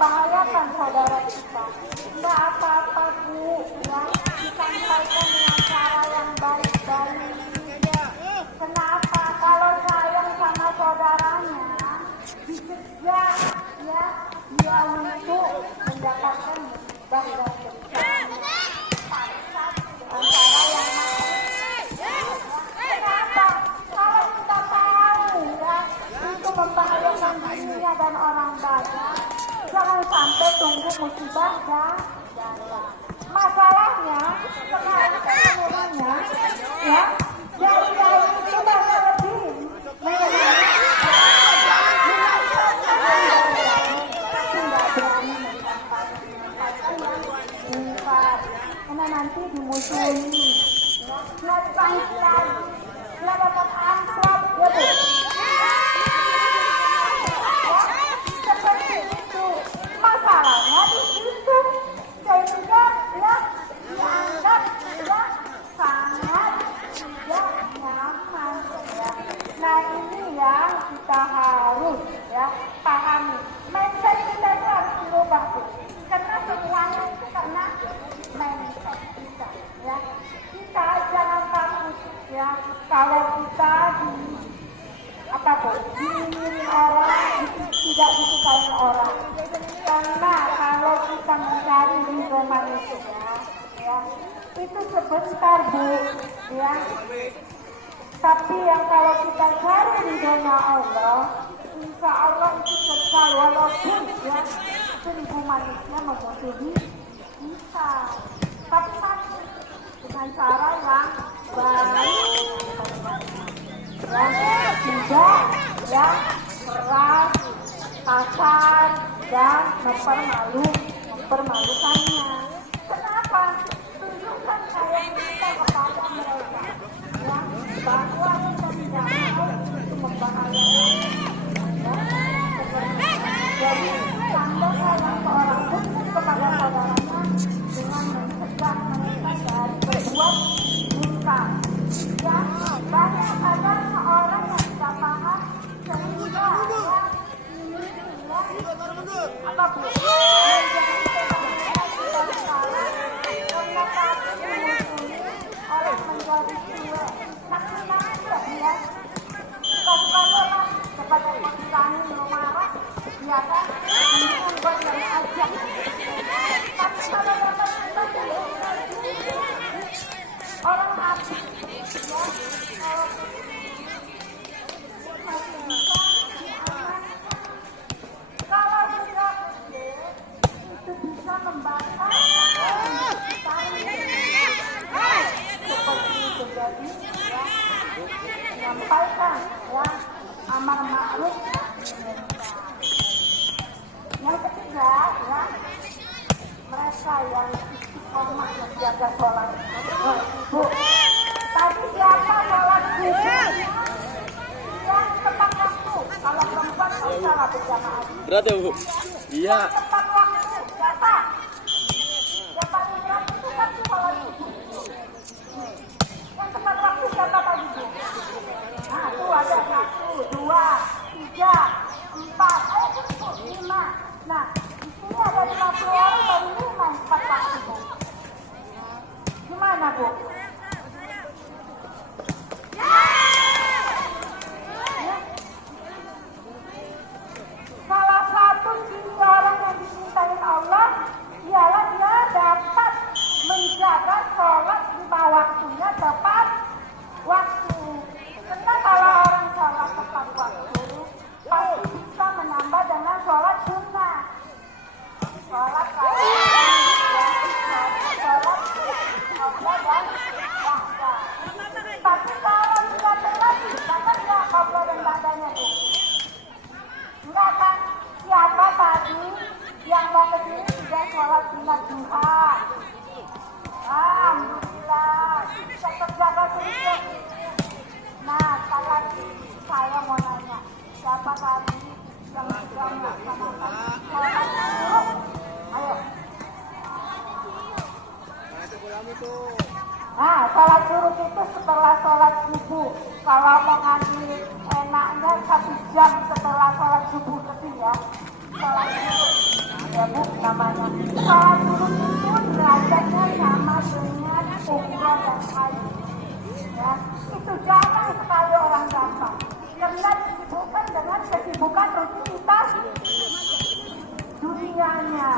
membahayakan saudara kita. Enggak apa-apa Bu, ya, disampaikan dengan cara yang baik-baik. Kenapa? Kalau sayang sama saudaranya, dikejar, ya, dia untuk mendapatkan musibah dan bencana. Antara yang kenapa? Kalau kita tahu, ya, itu membahayakan dunia dan orang banyak. Jangan sampai tunggu musibah dan masalahnya sekarang sebenarnya ya dari itu banyak lebih mengenai karena nanti dimusuhi nggak dipanggil lagi nggak dapat amplop ya Bu. Masalahnya di situ sehingga ya dianggap ya sangat tidak nyaman ya. Nah ini yang kita harus ya pahami. Mindset kita itu harus dirubah tuh. Karena semuanya itu karena mindset kita ya. Kita jangan takut ya kalau kita apa tuh diinginin orang tidak disukai orang. Karena kalau kita mencari ridho manusia, ya itu sebentar Bu, ya. Tapi yang kalau kita cari ridhonya Allah, insya Allah itu kekal walaupun ya 1000 manusia memusuhi kita. Tapi masih dengan cara yang baik, ya tidak yang keras, kasar dan mempermalukannya. Kenapa? Tunjukkan sayang kita kepada mereka ya, bahwa kita tidak mau itu membahayakan ya, jadi tanda sayang seorang muslim kepada saudaranya dengan mencegah mereka dari berbuat munkar ya. Banyak saja seorang yang tidak paham sehingga ya apa Bu? Orang menjadi tua, nak ya. Suka-suka lah kepada pasangan yang marah, ya kan? Mungkin buat yang ajak. Tapi kalau dapat orang hati, ya, kalau tidak itu bisa membakar seperti terjadi ya, menyampaikan ya amar ma'ruf. Yang ketiga ya mereka yang istiqomah menjaga sholat. Bu, tadi siapa sholat zuhur yang tepat waktu? Kalau perempuan nggak usah lah berjamaah. Berat ya Bu? Iya. Tepat waktu siapa? Siapa yang itu kan sholat zuhur. Yang tepat waktu siapa tadi Bu? Nah itu ada 1, 2, 3, 4, ayo Bu, 5. Nah di sini ada 50 orang baru 5 yang tepat waktu Bu. Gimana Bu? Salah satu ciri orang yang Sholat subuh. Ayo. Nah, sholat subuh itu setelah sholat subuh. Kalau mau ngambil enaknya 1 jam setelah sholat subuh lebih ya. Sholat subuh. Ya Bu, namanya. Sholat subuh itu derajatnya sama dengan umroh dan haji. Ya, itu jarang sekali orang dapat. Karena disibukkan dengan kesibukan rutinitas dunianya.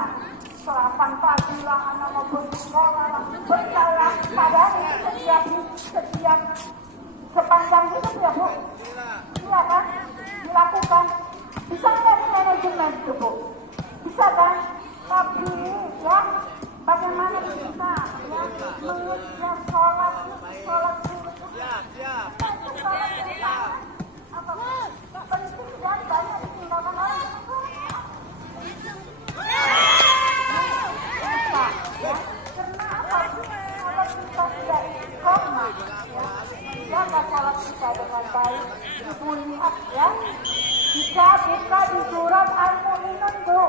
Sarapan pagi lah, anak mau bersekolah lah, berjalan. Padahal itu setiap sepanjang hidup ya Bu. Iya kan? Dilakukan. Bisa nggak di manajemen itu Bu? Bisa kan? Tapi ya bagaimana bisa ya mengejar sholat subuh? Siap. Apa penting dan banyak ditinggalkan orang itu. Ya, karena apa? Kalau kita tidak istiqomah, ya, jaga sholat kita dengan baik. Ibu lihat ya, bisa buka di surat Al-Mu'minun Bu,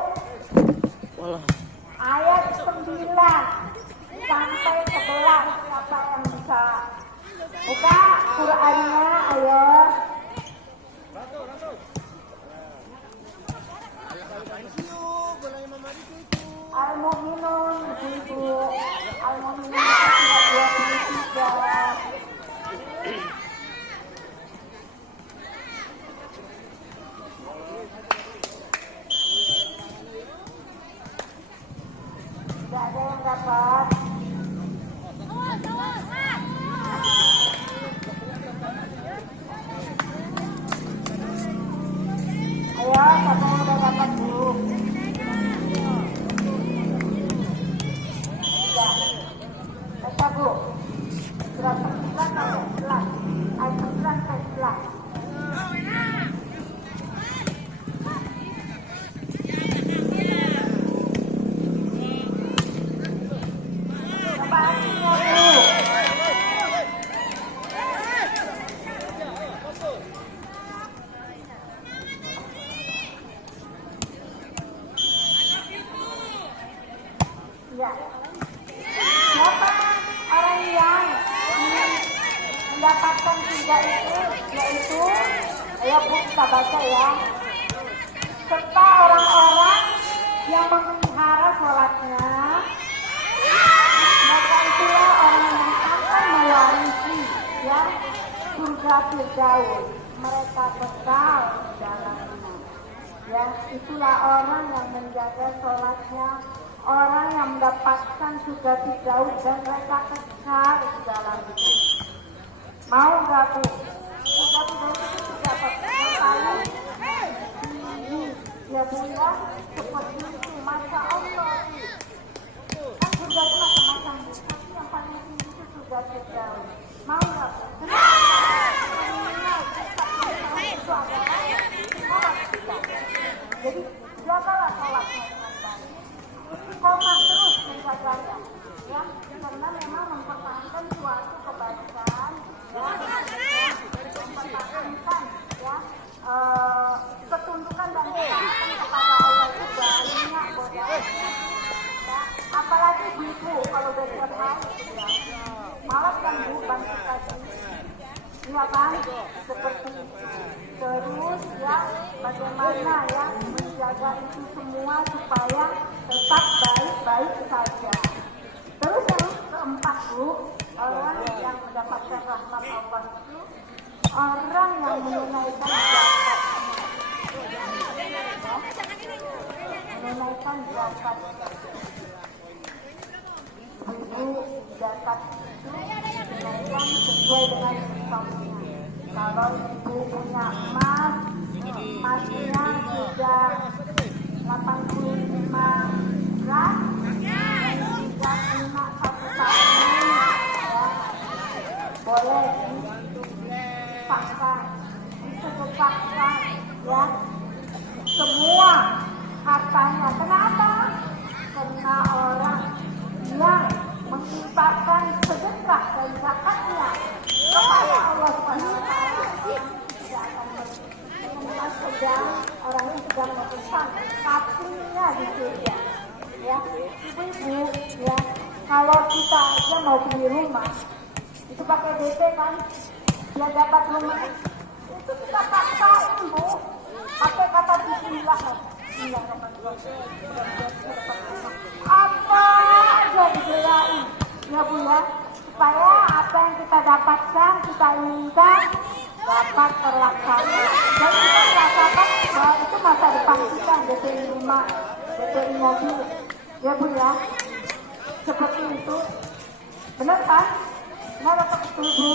ayat 9 sampai 11. Siapa yang bisa buka Qurannya? Ayo. Al-Mu'minun, Ibu. Al-Mu'minun surat 23. Tidak ada yang dapat. Ayo, siapa yang udah dapat Bu? Ya, baca Bu. Surat 9 sampai 11. Ayat 9 sampai 11. Coba artinya Bu. Ya. Siapa orang yang mendapatkan 3 itu? Yaitu, ayo Bu kita baca ya. Serta orang-orang yang memelihara sholatnya, maka itulah orang yang akan mewarisi ya surga Firdaus. Mereka kekal di dalamnya. Ya, itulah orang yang menjaga sholatnya, orang yang mendapatkan surga Firdaus dan mereka kekal di dalamnya. Mau nggak Bu? Surga Firdaus itu tidak berkali tinggi ya Bu ya, seperti itu. Masya Allah. Kan surga itu macam-macam Bu, tapi yang paling tinggi itu surga Firdaus. Mau nggak Bu? Itu adalah sholat kita. Jadi jagalah sholatnya dengan baik. Istiqomah terus menjaganya, ya, karena memang mempertahankan suatu kebaikan, ya, mempertahankan, ya, ketundukan dan ketaatan kepada Allah itu banyak godaan, ya, apalagi ibu kalau setiap hari, ya, malas kan Bu bantu tadi, ya kan, seperti itu. Terus ya, bagaimana ya menjaga itu semua supaya tetap baik-baik saja. Terus yang keempat Bu, orang yang mendapatkan rahmat Allah itu orang yang menunaikan zakat. Menunaikan zakat. Ibu zakat itu menunaikan sesuai dengan sistemnya. Kalau ibu punya emas, emasnya sudah 85 gram, dan sudah kena 1 tahun, ya, boleh dipaksa, disedekahkan, ya, semua hartanya. Kenapa? Karena orang yang menginfakkan sedekah dan zakatnya kepada Allah SWT tidak akan sedang orang yang sedang berpesan kita aja mau beli rumah itu pakai DP kan, dia dapat rumah itu kita paksain Bu, pakai kata bismillah apa aja dibelain ya Bu ya, supaya apa yang kita dapatkan, kita inginkan dapat terlaksana. Dan kita merasakan bahwa itu masa depan kita, DPI rumah, DPI mobil ya Bu ya, seperti itu. Benar kan? Benar atau setuju?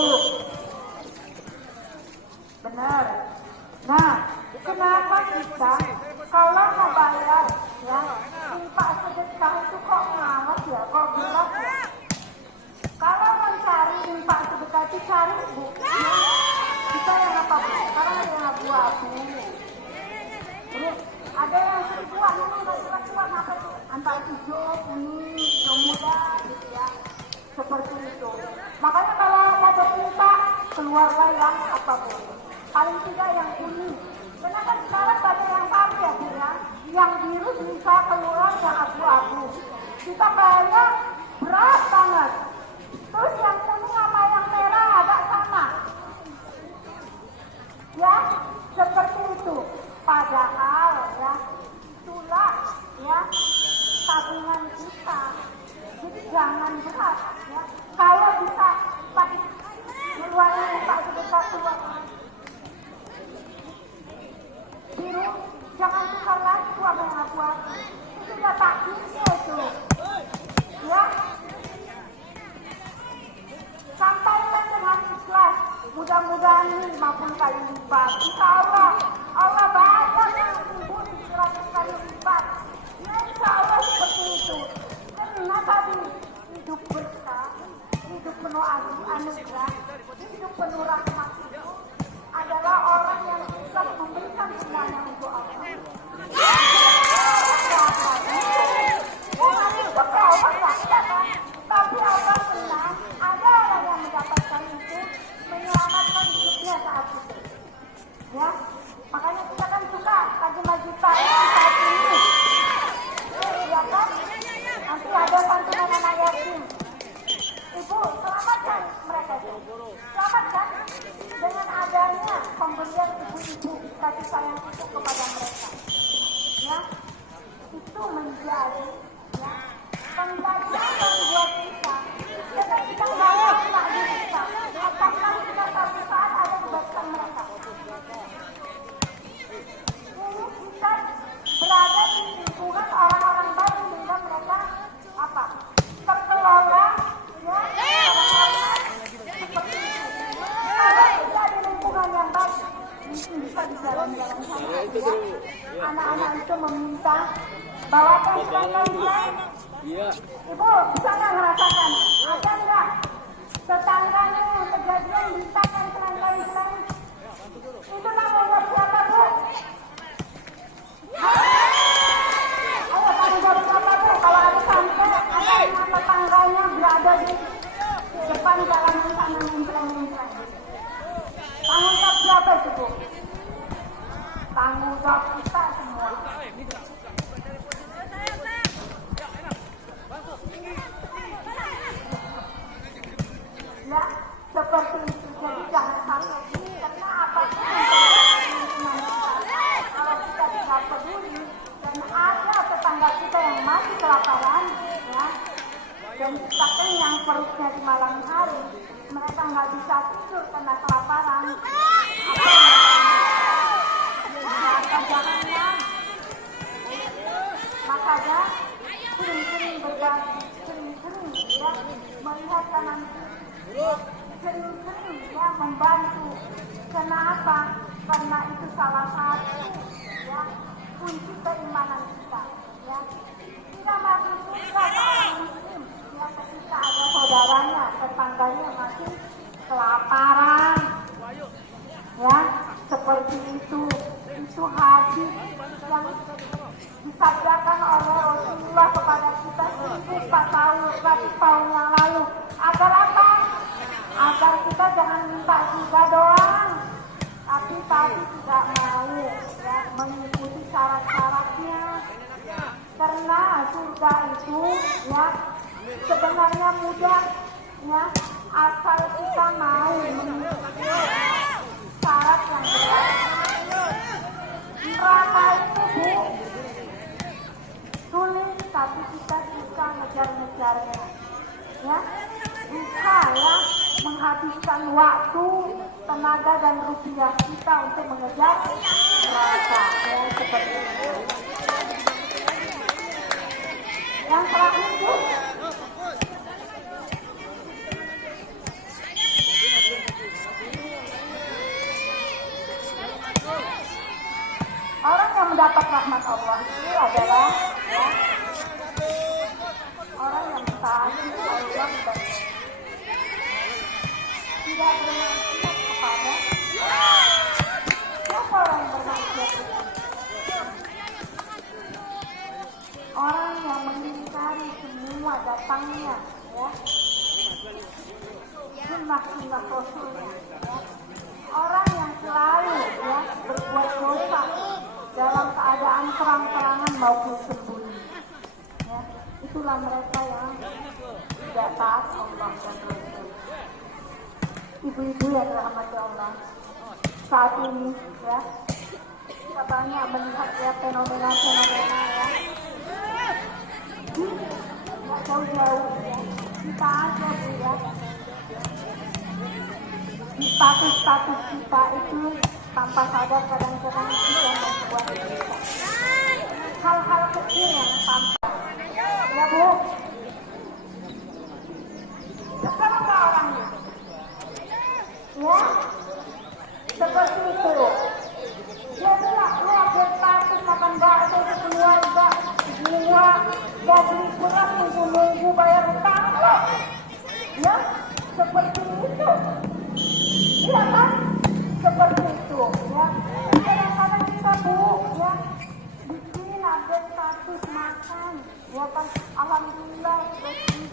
Benar. Nah, kenapa kita kalau mau bayar ya infak sedekah itu kok ngawat ya, kok berat ya? Kalau mencari infak sedekah itu cari buktinya kita yang apa Bu? Sekarang ada yang abu-abu. Ini ada yang seribuan, ini nggak jelas-jelas apa itu? Antara hijau, kuning, hijau muda gitu ya. Seperti itu. Makanya kalau mau berminta keluarlah yang apa Bu? Paling tidak yang kuning. Karena kan sekarang banyak yang pakai ya Bu ya. Yang biru bisa keluar yang abu-abu. Kita bayar berat banget. Terus yang kuning sama yang merah agak sama. Ya, seperti itu. Padahal ya, itulah ya tabungan kita. Jadi jangan berat ya. Kalau bisa pakai keluarin infak sedekah keluar biru, jangan tukar lagi sama yang abu-abu. Itu udah takdirnya itu. Ya. Sampaikan dengan ikhlas. Mudah-mudahan ini 50 kali lipat. Insya Allah, Allah banyak yang ibu 100 kali lipat. Ya insya Allah seperti itu. Karena tadi hidup berkah, hidup penuh anugerah, hidup penuh rahmat itu adalah orang yang bisa memberikan semuanya untuk Allah. Orang itu ke Allah nggak ada kan? Tapi Allah senang ada orang yang mendapatkan itu, menyelamatkan hidupnya saat itu. Ya, makanya kita kan suka kaji majita saat ini. Ya kan? Nanti ada santunan anak yatim. Ibu, selamatkan mereka itu. Selamatkan dengan adanya pemberian ibu-ibu kasih sayang itu kepada mereka. Ya, itu menjadi ya pembelajaran buat kita. Karena kita nggak tahu lagi kita. Apakah kita satu saat ada kebaikan mereka? Ini kita berada di lingkungan orang-orang baik sehingga mereka apa? Terkelola ya orang-orang seperti itu. Kalau kita di lingkungan yang baik mungkin bisa di jalan-jalan sana ya. Anak-anak itu meminta bawakan selangkah. Iya. Ibu bisa nggak merasakan? Ada nggak tetangganya yang kejadian mintakan selangkah? Itu namanya siapa Bu? Ayo tanggung jawab siapa Bu? Kalau ada sampai ada lima tetangganya berada di depan jalan yang sana nempel-nempel. Tanggung jawab siapa itu Bu? Tanggung jawab kita semua. Ya, seperti itu. Jadi jangan sampai ini karena apapun yang terjadi di lingkungan kita, kalau kita tidak peduli dan ada tetangga kita yang masih kelaparan, ya, dan kita kenyang perutnya di malam hari, mereka nggak bisa tidur karena kelaparan. Maka janganlah. Makanya sering-sering berbagi, sering-sering ya melihat kanan kiri, sering-sering ya membantu. Kenapa? Karena itu salah satu ya kunci keimanan kita. Ya, tidak masuk surga seorang muslim ya ketika ada saudaranya, tetangganya masih kelaparan. Ya, seperti itu. Itu hadis yang disabdakan oleh Rasulullah kepada kita 1400 tahun yang lalu. Agar apa? Agar kita jangan minta surga doang, tapi tidak mau ya mengikuti syarat-syaratnya. Karena surga itu ya sebenarnya mudah ya, asal kita mau mengikuti syarat yang berlaku. Neraka itu Bu sulit, tapi kita bisa ngejar-ngejarnya ya, bisa ya menghabiskan waktu, tenaga dan rupiah kita untuk mengejar neraka ya, seperti itu. Yang terakhir Bu, orang yang mendapat rahmat Allah itu adalah ya, orang yang taati Allah dan tidak bermaksiat kepada siapa orang yang bermaksiat itu? Orang yang mengingkari semua datangnya ya, sunnah-sunnah Rasulnya ya. Orang yang selalu ya berbuat dosa dalam keadaan terang-terangan maupun sembunyi ya, itulah mereka yang tidak taat Allah dan Rasul. Ibu-ibu yang dirahmati Allah, saat ini ya kita banyak melihat ya fenomena-fenomena ya, nggak jauh-jauh ya, kita aja Bu ya, di status-status kita itu tanpa sadar kadang-kadang kita membuat hal-hal kecil yang tampak ya Bu, seperti orangnya ya, seperti itu. Dia bilang, lu ada status makan bakso sekeluarga, gua gak beli beras nunggu bayar utang lo ya, seperti itu iya kan, seperti itu ya. Kadang-kadang kita Bu ya bikin update status makan ya kan, alhamdulillah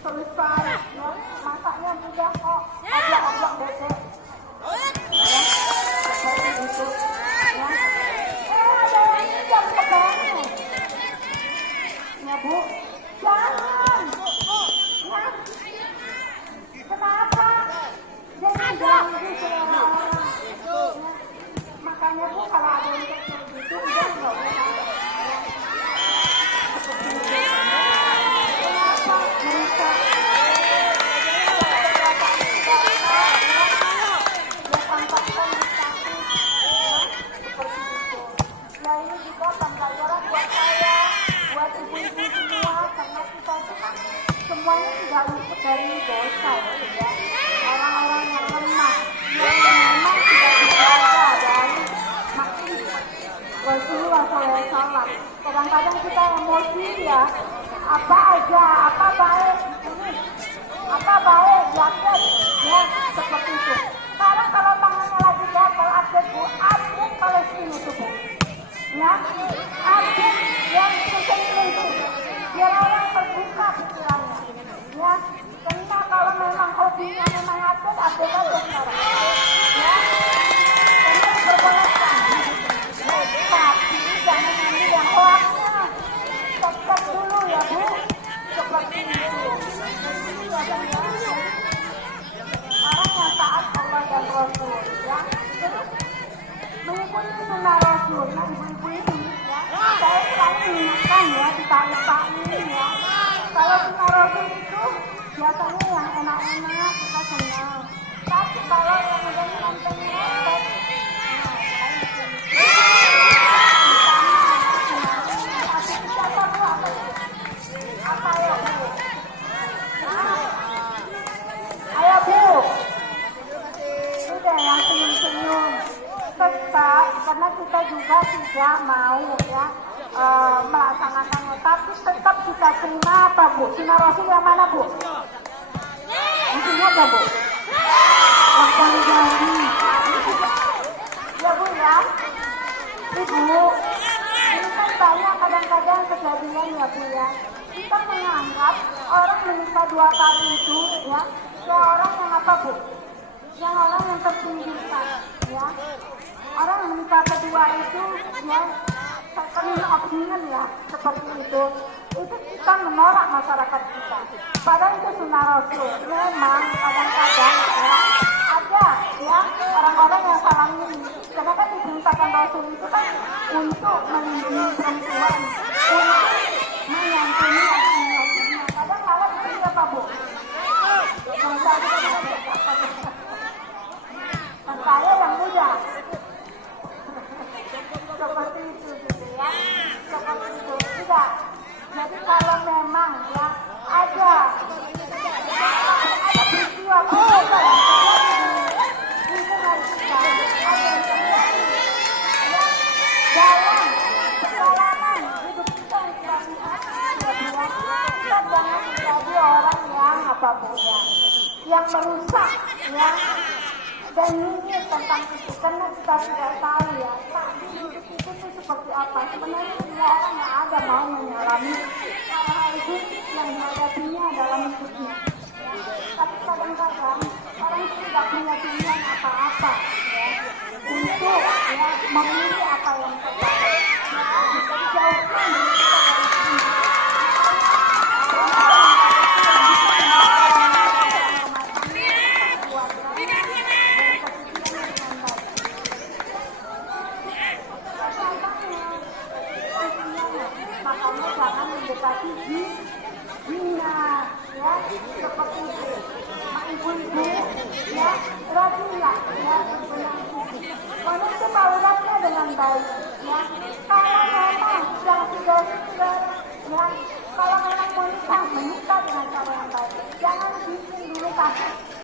selesai ya, masaknya mudah kok, oblak-oblak bebek ya, seperti itu ya. Ada yang jam pegangan ya Bu, jangan ya, kenapa jangan ganggu selera orang ya. Makanya Bu kalau ada yang kayak gitu udah nggak usah ya. Seperti itu. Kenapa mereka tampakkan di status ya, seperti itu. Ya ini juga pembelajaran buat saya, buat ibu-ibu semua, karena kita itu kan semuanya tidak luput dari dosa ya. Orang-orang yang lemah, yang memang tidak dijaga dari maksud Rasulullah SAW. Kadang-kadang kita emosi ya, apa aja, apa baik, yakin ya, seperti itu. Sekarang kalau tangannya lagi gatal, update Bu, update Palestina itu Bu ya, update yang sesuatu itu, biar orang terbuka pikirannya ya. Karena kalau memang hobinya memang update aja sekarang ya, karena diperbolehkan ya, tapi jangan ambil yang hoaxnya, cek dulu ya Bu, seperti itu. Jadi kadang-kadang orang yang taat Allah dan Rasul ya, terus mengikuti sunnah Rasul. Nah ibu-ibu ini ya, saya selalu mengingatkan ya, ditanya-tanya ya, kalau sunnah Rasul itu biasanya yang enak-enak kita senang, tapi kalau yang udah nempel-nempel apa ya Bu? Ayo Bu, udah yang senyum-senyum tetap, karena kita juga tidak mau ya melaksanakannya, tapi tetap kita terima apa Bu? Sunnah Rasul yang mana Bu? Maksudnya apa Bu? Yang paling janji ya Bu ya. Ibu, ini kan banyak kadang-kadang kejadian ya Bu ya, kita menganggap orang menikah 2 kali itu ya, ya orang yang apa Bu? Yang orang yang terpinggirkan ya. Orang yang menikah kedua itu ya second opinion ya, seperti itu. itu kita menolak masyarakat kita. Padahal itu sunnah Rasul. Memang kadang-kadang ya ada ya orang-orang yang salah milih. Karena kan diperintahkan Rasul itu kan untuk melindungi perempuan, untuk menyantuni laki-lakinya. Kadang malah diberi apa bu? Dan saya yang muda. Seperti itu gitu ya. Seperti itu tidak. Jadi kalau memang ya ada peristiwa lingkungan kita ada yang terjadi ya dalam perjalanan hidup kita yang kita jangan menjadi orang yang apa bu ya yang merusak ya dan nyinyir tentang itu karena kita tidak tahu ya tadi hidup itu tuh seperti apa. Sebenarnya semua orang yang ada mau mengalami hal-hal itu yang dihadapinya dalam hidupnya ya. Tapi kadang-kadang orang itu tidak punya pilihan apa-apa ya untuk ya memilih apa yang terbaik ya. Jadi jauhkan diri kita dari ini. Makanya jangan mendekati zina ya seperti itu. Ibu-ibu ya rajinlah ya menutup auratnya dengan baik ya. Kalau memang yang sudah ya kalau memang menikah dengan cara yang baik, jangan bikin dulu kasus